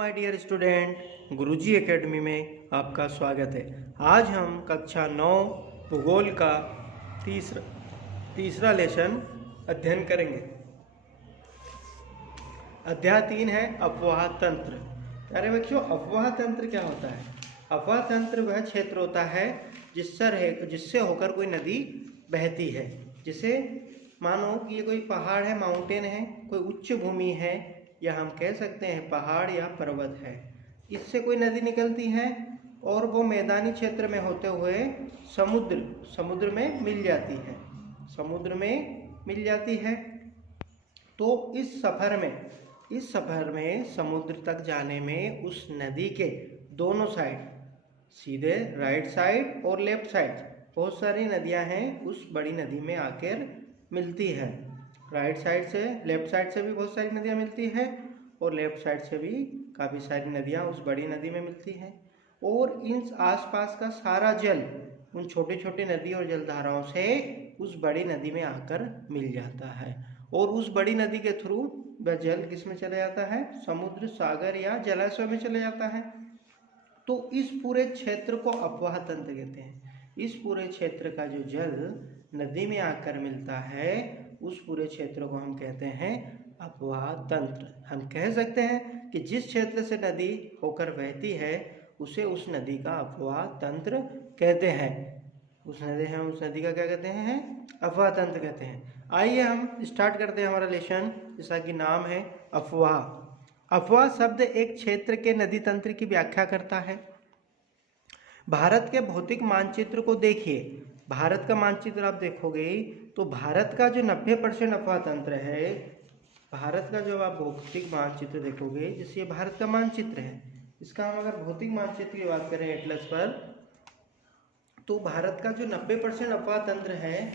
My dear student, Guruji academy में आपका स्वागत है। आज हम कक्षा 9 भूगोल का तीसरा लेसन अध्ययन करेंगे। अध्याय 3 है अफवाह तंत्र। प्यारे बच्चों, अफवाह तंत्र क्या होता है? अफवाह तंत्र वह क्षेत्र होता है जिससे होकर कोई नदी बहती है। जिसे मानो कि ये कोई पहाड़ है, माउंटेन है, कोई उच्च भूमि है, या हम कह सकते हैं पहाड़ या पर्वत है। इससे कोई नदी निकलती है और वो मैदानी क्षेत्र में होते हुए समुद्र में मिल जाती है। समुद्र में मिल जाती है। तो इस सफ़र में समुद्र तक जाने में उस नदी के दोनों साइड, सीधे राइट साइड और लेफ्ट साइड, बहुत सारी नदियां हैं उस बड़ी नदी में आकर मिलती है। राइट साइड से, लेफ्ट साइड से भी बहुत सारी नदियां मिलती हैं और लेफ्ट साइड से भी काफ़ी सारी नदियां उस बड़ी नदी में मिलती हैं। और इन आसपास का सारा जल उन छोटे छोटे नदी और जलधाराओं से उस बड़ी नदी में आकर मिल जाता है और उस बड़ी नदी के थ्रू वह जल किस में चला जाता है? समुद्र, सागर या जलाशय में चले जाता है। तो इस पूरे क्षेत्र को अफवाह तंत्र कहते हैं। इस पूरे क्षेत्र का जो जल नदी में आकर मिलता है उस पूरे क्षेत्र को हम कहते हैं अफवाह तंत्र। हम कह सकते हैं कि जिस क्षेत्र से नदी होकर बहती है उसे उस नदी का अफवाह तंत्र कहते हैं। उस नदी का क्या कहते हैं? अफवाह तंत्र कहते हैं। आइए हम स्टार्ट करते हैं हमारा लेसन, जिसका कि नाम है अफवाह। अफवाह शब्द एक क्षेत्र के नदी तंत्र की व्याख्या करता है। भारत के भौतिक मानचित्र को देखिए। भारत का मानचित्र आप देखोगे तो भारत का जो 90% अफवाह तंत्र है, भारत का जो आप भौतिक मानचित्र देखोगे, जैसे ये भारत का मानचित्र है, इसका हम अगर भौतिक मानचित्र की बात करें एटलस पर, तो भारत का जो 90% अफवाह तंत्र है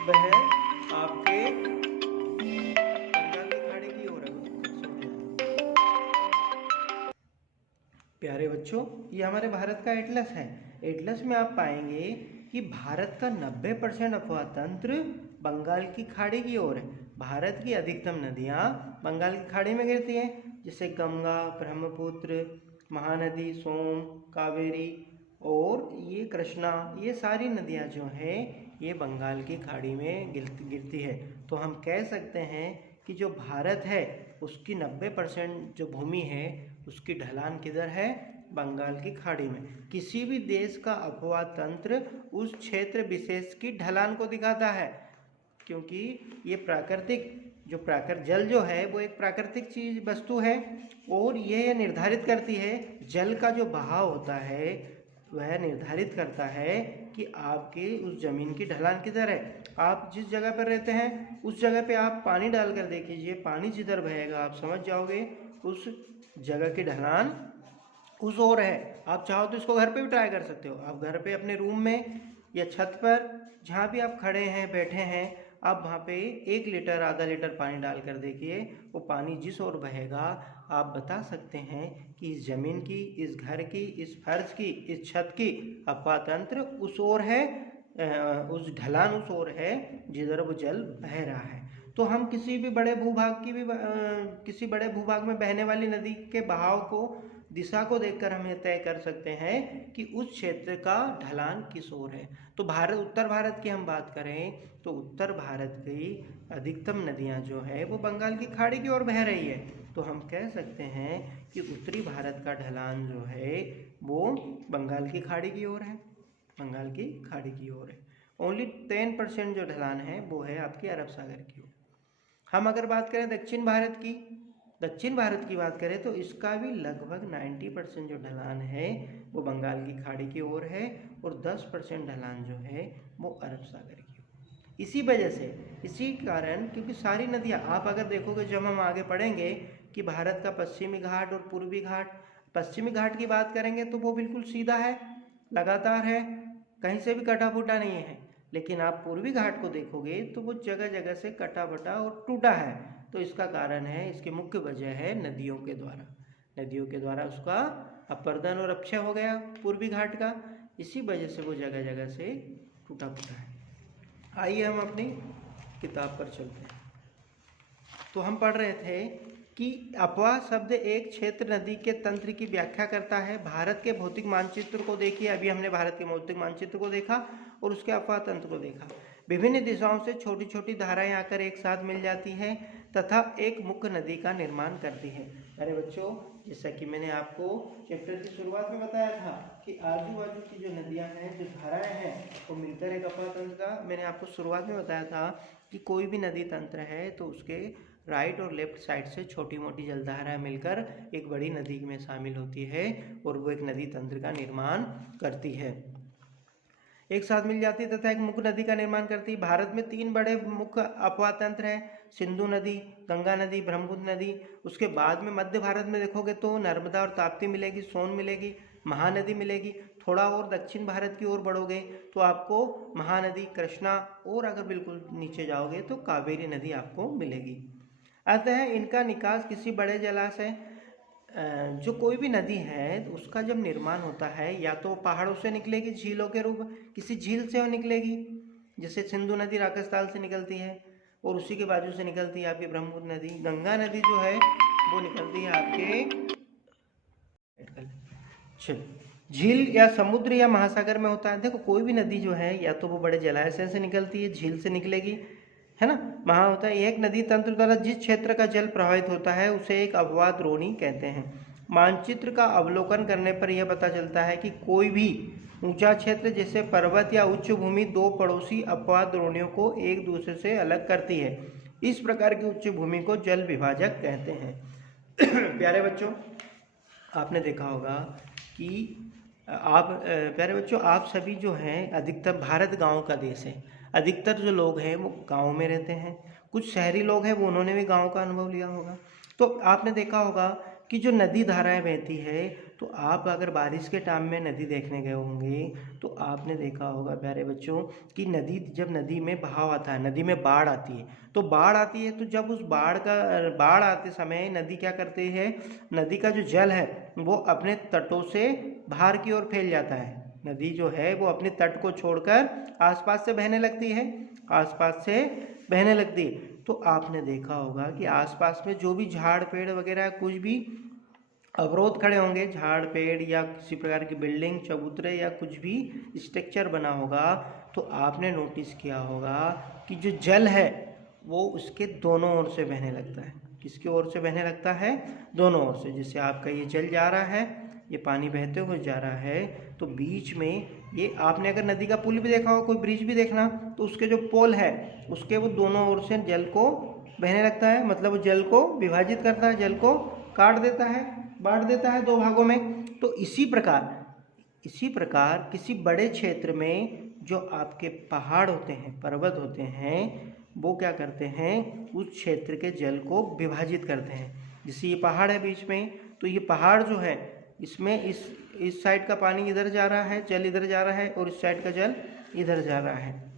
वह आपके बंगाल की खाड़ी की ओर है। प्यारे बच्चों, ये हमारे भारत का एटलस है। एटलस में आप पाएंगे कि भारत का 90% अफवाह तंत्र बंगाल की खाड़ी की ओर है। भारत की अधिकतम नदियाँ बंगाल की खाड़ी में गिरती हैं, जैसे गंगा, ब्रह्मपुत्र, महानदी, सोम, कावेरी और ये कृष्णा, ये सारी नदियाँ जो हैं ये बंगाल की खाड़ी में गिरती है। तो हम कह सकते हैं कि जो भारत है उसकी 90% जो भूमि है उसकी ढलान किधर है? बंगाल की खाड़ी में। किसी भी देश का अफवाह तंत्र उस क्षेत्र विशेष की ढलान को दिखाता है, क्योंकि ये जल जो है वो एक प्राकृतिक वस्तु है और ये निर्धारित करती है, जल का जो बहाव होता है वह निर्धारित करता है कि आपके उस जमीन की ढलान किधर है। आप जिस जगह पर रहते हैं उस जगह पे आप पानी डालकर देखिए, पानी जिधर बहेगा आप समझ जाओगे उस जगह की ढलान उस ओर है। आप चाहो तो इसको घर पे भी ट्राई कर सकते हो। आप घर पे अपने रूम में या छत पर जहाँ भी आप खड़े हैं, बैठे हैं, आप वहाँ पे 1 लीटर, आधा लीटर पानी डालकर देखिए, वो पानी जिस ओर बहेगा आप बता सकते हैं कि इस जमीन की, इस घर की, इस फर्श की, इस छत की अफवाह तंत्र उस ओर है, उस ढलान उस ओर है जिधर वो जल बह रहा है। तो हम किसी बड़े भूभाग में बहने वाली नदी के बहाव को, दिशा को देखकर हम तय कर सकते हैं कि उस क्षेत्र का ढलान किस ओर है। तो उत्तर भारत की हम बात करें तो उत्तर भारत की अधिकतम नदियां जो है वो बंगाल की खाड़ी की ओर बह रही है। तो हम कह सकते हैं कि उत्तरी भारत का ढलान जो है वो बंगाल की खाड़ी की ओर है। बंगाल की खाड़ी की ओर है। ओनली 10% जो ढलान है वो है आपकी अरब सागर की ओर। हम अगर बात करें दक्षिण भारत की बात करें तो इसका भी लगभग 90% जो ढलान है वो बंगाल की खाड़ी की ओर है और 10% ढलान जो है वो अरब सागर की ओर। इसी कारण क्योंकि सारी नदियाँ आप अगर देखोगे, जब हम आगे पढ़ेंगे कि भारत का पश्चिमी घाट और पूर्वी घाट, पश्चिमी घाट की बात करेंगे तो वो बिल्कुल सीधा है, लगातार है, कहीं से भी कटा फूटा नहीं है। लेकिन आप पूर्वी घाट को देखोगे तो वो जगह जगह से कटा फटा और टूटा है। तो इसका कारण है, इसकी मुख्य वजह है नदियों के द्वारा उसका अपर्दन और अपक्षय हो गया पूर्वी घाट का। इसी वजह से वो जगह जगह से टूटा फूटा है। आइए हम अपनी किताब पर चलते हैं। तो हम पढ़ रहे थे कि अपवाह शब्द एक क्षेत्र नदी के तंत्र की व्याख्या करता है। भारत के भौतिक मानचित्र को देखिए, अभी हमने भारत के भौतिक मानचित्र को देखा और उसके अपवाह तंत्र को देखा। विभिन्न दिशाओं से छोटी छोटी धाराएं आकर एक साथ मिल जाती हैं तथा एक मुख्य नदी का निर्माण करती है। अरे बच्चों, जैसा कि मैंने आपको चैप्टर की शुरुआत में बताया था कि आजू बाजू की जो नदियां हैं, जो धाराएं हैं, वो मिलकर एक अपवाह तंत्र का, मैंने आपको शुरुआत में बताया था कि कोई भी नदी तंत्र है तो उसके राइट और लेफ्ट साइड से छोटी मोटी जलधाराएं मिलकर एक बड़ी नदी में शामिल होती है और वो एक नदी तंत्र का निर्माण करती है, एक साथ मिल जाती है तथा एक मुख्य नदी का निर्माण करती है। भारत में 3 बड़े मुख्य अपवाह तंत्र हैं, सिंधु नदी, गंगा नदी, ब्रह्मपुत्र नदी। उसके बाद में मध्य भारत में देखोगे तो नर्मदा और ताप्ती मिलेगी, सोन मिलेगी, महानदी मिलेगी। थोड़ा और दक्षिण भारत की ओर बढ़ोगे तो आपको महानदी, कृष्णा, और अगर बिल्कुल नीचे जाओगे तो कावेरी नदी आपको मिलेगी। अतः इनका निकास किसी बड़े जलाशय, जो कोई भी नदी है उसका जब निर्माण होता है या तो पहाड़ों से निकलेगी झीलों के रूप, किसी झील से वो निकलेगी, जैसे सिंधु नदी राजस्थान से निकलती है और उसी के बाजू से निकलती है आपकी ब्रह्मपुत्र नदी। गंगा नदी जो है वो निकलती है आपके झील या समुद्र या महासागर में होता है। देखो कोई भी नदी जो है या तो वो बड़े जलाशय से निकलती है, झील से निकलेगी, है ना, वहाँ होता है। एक नदी तंत्र द्वारा जिस क्षेत्र का जल प्रभावित होता है उसे एक अपवाह द्रोणी कहते हैं। मानचित्र का अवलोकन करने पर यह पता चलता है कि कोई भी ऊंचा क्षेत्र जैसे पर्वत या उच्च भूमि 2 पड़ोसी अपवाह द्रोणियों को एक दूसरे से अलग करती है। इस प्रकार की उच्च भूमि को जल विभाजक कहते हैं। प्यारे बच्चों, आपने देखा होगा कि प्यारे बच्चों, आप सभी जो हैं, अधिकतर भारत गाँव का देश है, अधिकतर जो लोग हैं वो गांव में रहते हैं। कुछ शहरी लोग हैं वो उन्होंने भी गांव का अनुभव लिया होगा। तो आपने देखा होगा कि जो नदी धाराएं बहती है, तो आप अगर बारिश के टाइम में नदी देखने गए होंगे तो आपने देखा होगा प्यारे बच्चों कि जब नदी में बहाव आता है, नदी में बाढ़ आती है, तो बाढ़ आती है तो जब उस बाढ़ आते समय नदी क्या करती है, नदी का जो जल है वो अपने तटों से बाहर की ओर फैल जाता है। नदी जो है वो अपने तट को छोड़कर आसपास से बहने लगती है, आसपास से बहने लगती है। तो आपने देखा होगा कि आसपास में जो भी झाड़ पेड़ वगैरह कुछ भी अवरोध खड़े होंगे, झाड़ पेड़ या किसी प्रकार की बिल्डिंग, चबूतरे या कुछ भी स्ट्रक्चर बना होगा, तो आपने नोटिस किया होगा कि जो जल है वो उसके दोनों ओर से बहने लगता है। किसके ओर से बहने लगता है? दोनों ओर से। जैसे आपका ये जल जा रहा है, ये पानी बहते हुए जा रहा है, तो बीच में ये आपने अगर नदी का पुल भी देखा हो, कोई ब्रिज भी देखना, तो उसके जो पोल है उसके वो दोनों ओर से जल को बहने लगता है, मतलब वो जल को विभाजित करता है, जल को काट देता है, बांट देता है 2 भागों में। तो इसी प्रकार किसी बड़े क्षेत्र में जो आपके पहाड़ होते हैं, पर्वत होते हैं, वो क्या करते हैं, उस क्षेत्र के जल को विभाजित करते हैं। जैसे ये पहाड़ है बीच में, तो ये पहाड़ जो है इसमें इस साइड का पानी इधर जा रहा है, जल इधर जा रहा है, और इस साइड का जल इधर जा रहा है।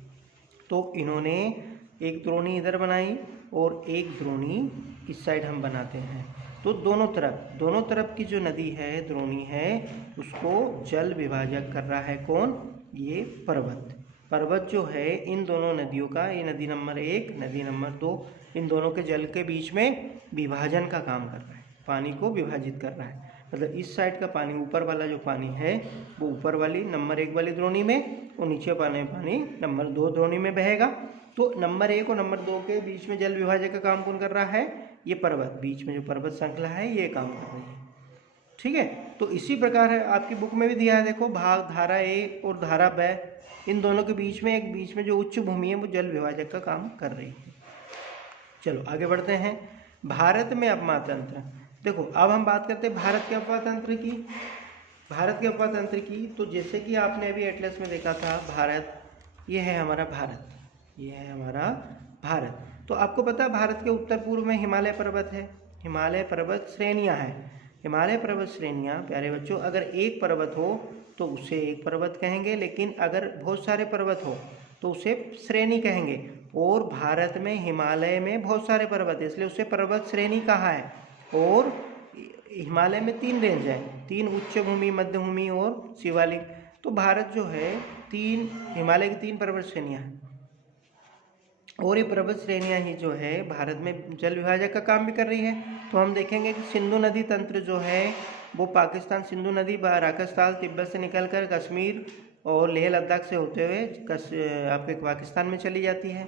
तो इन्होंने एक द्रोणी इधर बनाई और एक द्रोणी इस साइड हम बनाते हैं। तो दोनों तरफ की जो नदी है, द्रोणी है, उसको जल विभाजक कर रहा है कौन? ये पर्वत जो है इन दोनों नदियों का, ये नदी नंबर 1, नदी नंबर 2, इन दोनों के जल के बीच में विभाजन का काम कर रहा है, पानी को विभाजित कर रहा है। मतलब इस साइड का पानी, ऊपर वाला जो पानी है वो ऊपर वाली नंबर 1 वाली द्रोणी में, और नीचे पानी नंबर 2 द्रोणी में बहेगा। तो नंबर 1 और नंबर 2 के बीच में जल विभाजक का काम कौन कर रहा है? ये पर्वत, बीच में जो पर्वत श्रृंखला है ये काम कर रही है। ठीक है, तो इसी प्रकार है, आपकी बुक में भी दिया है, देखो, भाग धारा ए और धारा ब, इन दोनों के बीच में जो उच्च भूमि है वो जल विभाजक का काम कर रही है। चलो आगे बढ़ते हैं। भारत में अपवाह तंत्र। देखो अब हम बात करते हैं भारत के अपवाह तंत्र की। तो जैसे कि आपने अभी एटलस में देखा था, भारत, ये है हमारा भारत। तो आपको पता है भारत के उत्तर पूर्व में हिमालय पर्वत है, हिमालय पर्वत श्रेणियाँ हैं। हिमालय पर्वत श्रेणियाँ प्यारे बच्चों, अगर एक पर्वत हो तो उसे एक पर्वत कहेंगे, लेकिन अगर बहुत सारे पर्वत हो तो उसे श्रेणी कहेंगे। और भारत में हिमालय में बहुत सारे पर्वत है, इसलिए उसे पर्वत श्रेणी कहा है। और हिमालय में 3 रेंज हैं, 3 उच्च भूमि, मध्य भूमि और शिवालिक। तो भारत जो है हिमालय की 3 पर्वत श्रेणियाँ हैं। और ये पर्वत श्रेणियाँ ही जो है भारत में जल विभाजक का काम भी कर रही है। तो हम देखेंगे कि सिंधु नदी तंत्र जो है वो पाकिस्तान सिंधु नदी राजस्थान तिब्बत से निकलकर कश्मीर और लेह लद्दाख से होते हुए आपके पाकिस्तान में चली जाती है।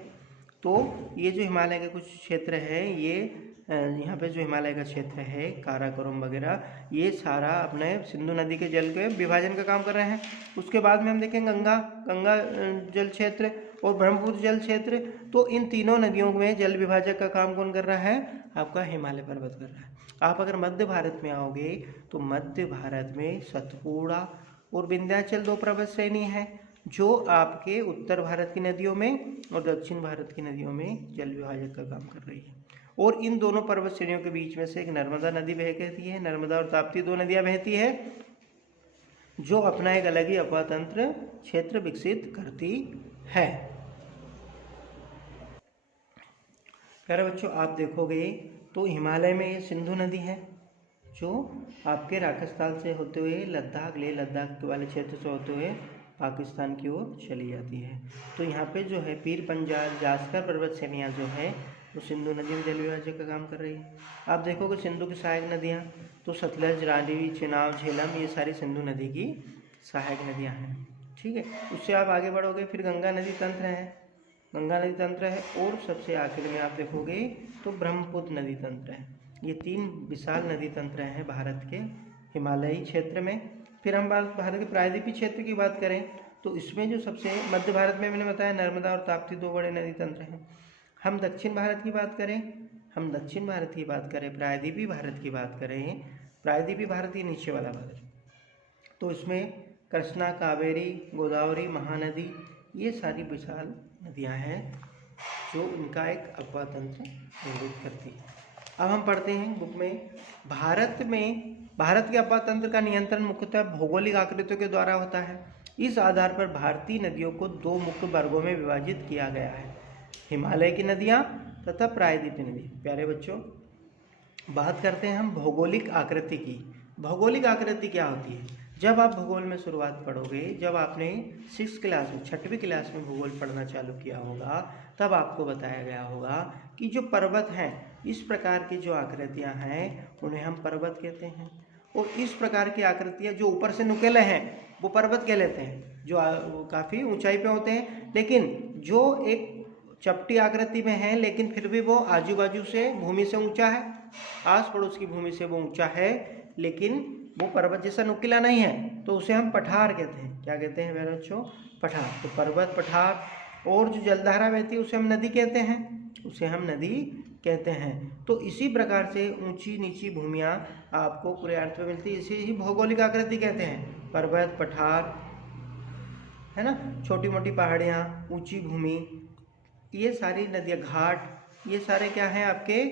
तो ये जो हिमालय के कुछ क्षेत्र है, ये यहाँ पे जो हिमालय का क्षेत्र है काराकोरम वगैरह, ये सारा अपने सिंधु नदी के जल के विभाजन का काम कर रहे हैं। उसके बाद में हम देखेंगे गंगा जल क्षेत्र और ब्रह्मपुत्र जल क्षेत्र। तो इन तीनों नदियों में जल विभाजक का काम कौन कर रहा है? आपका हिमालय पर्वत कर रहा है। आप अगर मध्य भारत में आओगे तो मध्य भारत में सतपुड़ा और विंध्याचल दो पर्वत श्रेणी है जो आपके उत्तर भारत की नदियों में और दक्षिण भारत की नदियों में जल विभाजक का काम कर रही है। और इन दोनों पर्वत श्रेणियों के बीच में से एक नर्मदा नदी बहती है। नर्मदा और ताप्ती दो नदियां बहती है जो अपना एक अलग ही अपवाह तंत्र क्षेत्र विकसित करती है। प्यारे बच्चों, आप देखोगे तो हिमालय में ये सिंधु नदी है जो आपके राजस्थान से होते हुए लद्दाख लेह लद्दाख वाले क्षेत्र से होते हुए पाकिस्तान की ओर चली जाती है। तो यहाँ पे जो है पीर पंजाल जास्कर पर्वत श्रेणियाँ जो है वो सिंधु नदी में जल विभाजक का काम कर रही है। आप देखोगे सिंधु की सहायक नदियाँ तो सतलज, रावी, चेनाब, झेलम, ये सारी सिंधु नदी की सहायक नदियाँ हैं। ठीक है, उससे आप आगे बढ़ोगे फिर गंगा नदी तंत्र है, गंगा नदी तंत्र है, और सबसे आखिर में आप देखोगे तो ब्रह्मपुत्र नदी तंत्र है। ये तीन विशाल नदी तंत्र हैं भारत के हिमालयी क्षेत्र में। फिर हम भारत के प्रायद्वीपीय क्षेत्र की बात करें तो इसमें जो सबसे मध्य भारत में मैंने बताया नर्मदा और ताप्ती दो बड़े नदी तंत्र हैं। हम दक्षिण भारत की बात करें, प्रायद्वीपीय भारत की बात करें, प्रायद्वीपीय भारत ये नीचे वाला भारत, तो इसमें कृष्णा, कावेरी, गोदावरी, महानदी, ये सारी विशाल नदियां हैं जो इनका एक अपवाह तंत्र निर्मित करती है। अब हम पढ़ते हैं बुक में भारत के अपवाह तंत्र का नियंत्रण मुख्यतः भौगोलिक आकृतियों के द्वारा होता है। इस आधार पर भारतीय नदियों को दो मुख्य वर्गों में विभाजित किया गया है, हिमालय की नदियाँ तथा प्रायद्वीपीय नदी। प्यारे बच्चों, बात करते हैं हम भौगोलिक आकृति की। भौगोलिक आकृति क्या होती है? जब आप भूगोल में शुरुआत पढ़ोगे, जब आपने 6th क्लास में 6वीं क्लास में भूगोल पढ़ना चालू किया होगा, तब आपको बताया गया होगा कि जो पर्वत हैं, इस प्रकार की जो आकृतियां हैं उन्हें हम पर्वत कहते हैं। और इस प्रकार की आकृतियां जो ऊपर से नुकीले हैं वो पर्वत कहलाते हैं, जो काफ़ी ऊंचाई पे होते हैं, लेकिन जो एक चपटी आकृति में है लेकिन फिर भी वो आजू बाजू से भूमि से ऊंचा है, आस पड़ोस की भूमि से वो ऊंचा है, लेकिन वो पर्वत जैसा नुकीला नहीं है, तो उसे हम पठार कहते हैं। क्या कहते हैं मेरे बच्चों? पठार। तो पर्वत, पठार, और जो जलधारा बहती है उसे हम नदी कहते हैं, तो इसी प्रकार से ऊंची नीची भूमियाँ आपको पूरे अर्थ में मिलती है, इसे ही भौगोलिक आकृति कहते हैं। पर्वत, पठार, है ना, छोटी मोटी पहाड़ियाँ, ऊंची भूमि, ये सारी नदियाँ, घाट, ये सारे क्या हैं? आपके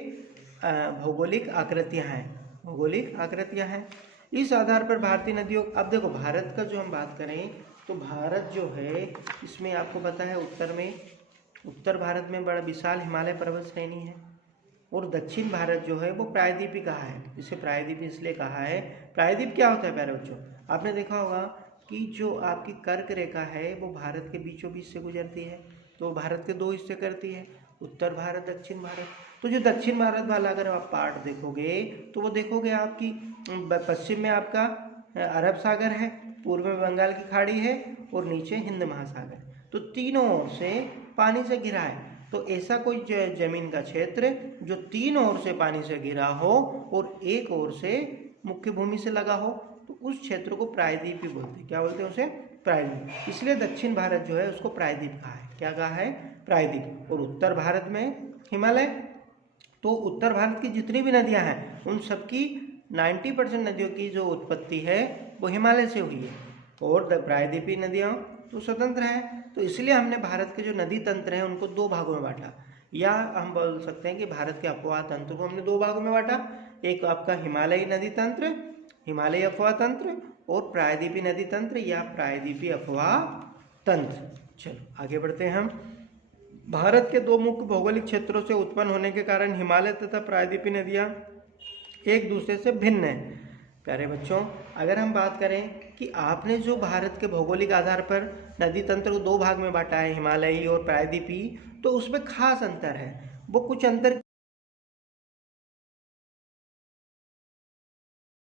भौगोलिक आकृतियाँ हैं। इस आधार पर भारतीय नदियों, अब देखो भारत का जो हम बात करें तो भारत जो है इसमें आपको पता है उत्तर भारत में बड़ा विशाल हिमालय पर्वत श्रेणी है, और दक्षिण भारत जो है वो प्रायद्वीपीय कहा है। इसे प्रायद्वीपीय इसलिए कहा है, प्रायद्वीप क्या होता है प्यारे बच्चों? आपने देखा होगा कि जो आपकी कर्क रेखा है वो भारत के बीचों बीच से गुजरती है, तो भारत के दो हिस्से करती है, उत्तर भारत, दक्षिण भारत। तो जो दक्षिण भारत वाला अगर आप पार्ट देखोगे तो वो देखोगे आपकी पश्चिम में आपका अरब सागर है, पूर्व में बंगाल की खाड़ी है, और नीचे हिंद महासागर। तो तीनों ओर से पानी से घिरा है। तो ऐसा कोई जमीन का क्षेत्र जो तीनों ओर से पानी से घिरा हो और एक ओर से मुख्य भूमि से लगा हो, तो उस क्षेत्र को प्रायद्वीपीय बोलते हैं। क्या बोलते हैं उसे? प्रायद्वीप। इसलिए दक्षिण भारत जो है उसको प्रायद्वीप कहा है। क्या कहा है? प्रायद्वीप। और उत्तर भारत में हिमालय। तो उत्तर भारत की जितनी भी नदियां हैं उन सबकी 90% नदियों की जो उत्पत्ति है वो हिमालय से हुई है, और प्रायद्वीपीय नदियाँ तो स्वतंत्र हैं। तो इसलिए हमने भारत के जो नदी तंत्र हैं उनको दो भागों में बांटा, या हम बोल सकते हैं कि भारत के अपवाह तंत्र को हमने दो भागों में बांटा। एक आपका हिमालयी नदी तंत्र, हिमालयी अपवाह तंत्र, और प्रायद्वीपीय नदी तंत्र या प्रायद्वीपीय अपवाह तंत्र। चलो आगे बढ़ते हैं हम। भारत के दो मुख्य भौगोलिक क्षेत्रों से उत्पन्न होने के कारण हिमालय तथा प्रायद्वीपीय नदियाँ एक दूसरे से भिन्न हैं। प्यारे बच्चों, अगर हम बात करें कि आपने जो भारत के भौगोलिक आधार पर नदी तंत्र को 2 भाग में बांटा है, हिमालयी और प्रायद्वीपीय, तो उसमें खास अंतर है। वो कुछ अंतर